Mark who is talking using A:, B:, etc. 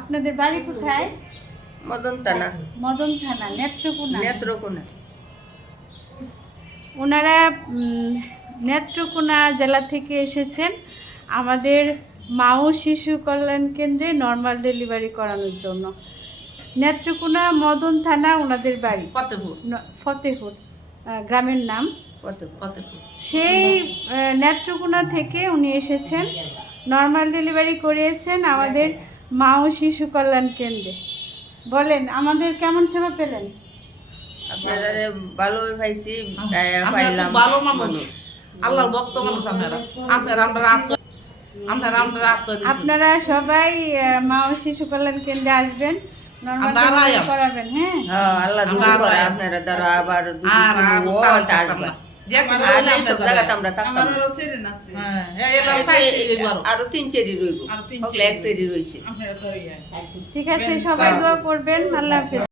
A: আপনাদের বাড়ি কোথায়?
B: মদন তানা
A: মদন থানা নেত্রকোনা।
B: নেত্রকোনা।
A: ওনারা নেত্রকোনা জেলা থেকে এসেছেন। আমাদের মা ও শিশু কল্যাণ কেন্দ্রে নর্মাল ডেলিভারি করানোর জন্য। নেত্রকোনা মদন থানা ওনাদের বাড়ি।
C: ফতেপুর
A: ফতেপুর গ্রামের নাম। সেই নেত্রকোনা থেকে উনি এসেছেন। নর্মাল ডেলিভারি করিয়েছেন আমাদের মা ও শিশু কল্যাণ কেন্দ্রে। বলেন আমাদের কেমন সেবা পেলেন?
B: আপনারা ভালোই পাইছি পাইলাম।
C: ভালো মানুষ। আল্লাহর ভক্ত মানুষ আপনারা। আপনারা আমরা আশ্রয় আপনারা আমরা আশ্রয়
A: আপনারা সবাই মা ও শিশু কল্যাণ কেন্দ্রে আসবেন। করাবেন হ্যাঁ?
B: হ্যাঁ আল্লাহ আপনারা দ্বারা আবার
C: আর আর। হ্যাঁ।
B: আরও তিন চেরি রইব। এক চেরি রয়েছে
A: ঠিক আছে সবাই দোয়া করবেন। আল্লাহ হাফেজ।